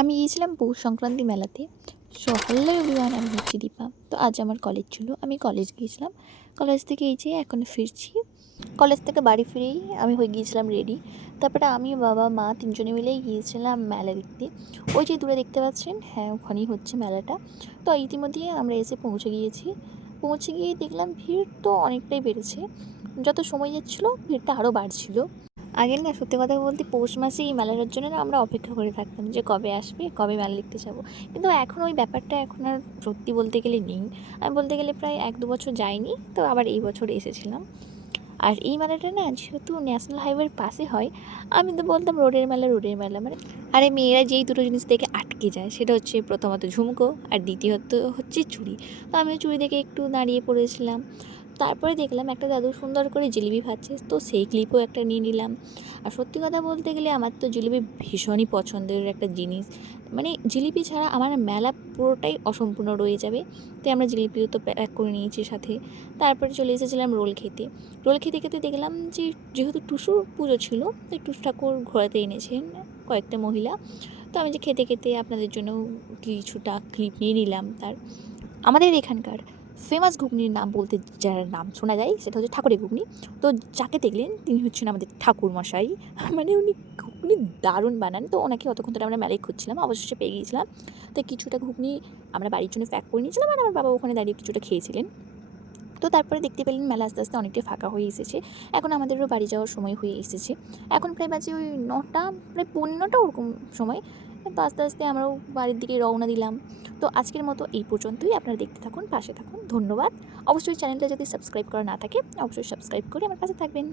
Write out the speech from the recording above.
আমি গিয়েছিলাম পৌষ সংক্রান্তি মেলাতে। সো হ্যালো এভরিওয়ান, আমি হচ্ছি দীপা। তো আজ আমার কলেজ ছিল, আমি কলেজ গিয়েছিলাম। কলেজ থেকে এই যে এখন ফিরছি। কলেজ থেকে বাড়ি ফিরেই আমি হয়ে গিয়েছিলাম রেডি। তারপরে আমি, বাবা, মা তিনজনে মিলেই গিয়েছিলাম মেলা দেখতে। ওই যে দূরে দেখতে পাচ্ছেন, হ্যাঁ ওখানেই হচ্ছে মেলাটা। তো ইতিমধ্যেই আমরা এসে পৌঁছে গিয়েছি। পৌঁছে গিয়ে দেখলাম ভিড় তো অনেকটাই বেড়েছে। যত সময় যাচ্ছিলো ভিড়টা আরও বাড়ছিল। আগে না সত্যি কথা বলতে পৌষ মাসে এই মেলাটার জন্য না আমরা অপেক্ষা করে থাকতাম যে কবে আসবে, কবে মেলা দেখতে যাবো। কিন্তু এখন ওই ব্যাপারটা এখন আর সত্যি বলতে গেলে নেই। আমি বলতে গেলে প্রায় ১-২ বছর যাইনি, তো আবার এই বছর এসেছিলাম। আর এই মেলাটা না যেহেতু ন্যাশনাল হাইওয়ের পাশে হয়, আমি তো বলতাম রোডের মেলা, রোডের মেলা মানে। আর এই মেয়েরা যেই দুটো জিনিস দেখে আটকে যায় সেটা হচ্ছে প্রথমত ঝুমকো আর দ্বিতীয়ত হচ্ছে চুড়ি। তো আমিও চুড়ি দেখে একটু দাঁড়িয়ে পড়েছিলাম। তারপরে দেখলাম একটা দাদু সুন্দর করে জিলিপি ভাজছে, তো সেই ক্লিপও একটা নিয়ে নিলাম। আর সত্যি কথা বলতে গেলে আমার তো জিলিপি ভীষণই পছন্দের একটা জিনিস। মানে জিলিপি ছাড়া আমার মেলা পুরোটাই অসম্পূর্ণ রয়ে যাবে। তাই আমরা জিলিপিও তো প্যাক করে নিয়েছি সাথে। তারপরে চলে এসেছিলাম রোল খেতে। রোল খেতে খেতে দেখলাম যে যেহেতু টুসুর পুজো ছিল, তাই টুসু ঠাকুর ঘোরাতে এনেছেন কয়েকটা মহিলা। তো আমি যে খেতে খেতে আপনাদের জন্য কিছুটা ক্লিপ নিয়ে নিলাম তার। আমাদের এখানকার ফেমাস ঘুগনির নাম বলতে যার নাম শোনা যায় সেটা হচ্ছে ঠাকুরের ঘুগনি। তো যাকে দেখলেন তিনি হচ্ছেন আমাদের ঠাকুরমশাই। মানে উনি ঘুগনি দারুণ বানান। তো ওনাকে অতক্ষণ ধরে আমরা মেলায় খুঁজছিলাম, অবশেষে পেয়ে গিয়েছিলাম। তো কিছুটা ঘুগনি আমরা বাড়ির জন্য প্যাক করে নিয়েছিলাম, আর আমার বাবা ওখানে দাঁড়িয়ে কিছুটা খেয়েছিলেন। তো তারপরে দেখতে পেলেন মেলা আস্তে আস্তে অনেকটাই ফাঁকা হয়ে এসেছে। এখন আমাদেরও বাড়ি যাওয়ার সময় হয়ে এসেছে। এখন প্রায় বাজে ওই ৯টা, প্রায় পৌনে ৯টা ওরকম সময়। তো আস্তে আস্তে আমরাও বাড়ির দিকে রওনা দিলাম। তো আজকের মতো এই পর্যন্তই। আপনারা দেখতে থাকুন, পাশে থাকুন। ধন্যবাদ। অবশ্যই চ্যানেলটা যদি সাবস্ক্রাইব করা না থাকে অবশ্যই সাবস্ক্রাইব করে আমার পাশে থাকবেন।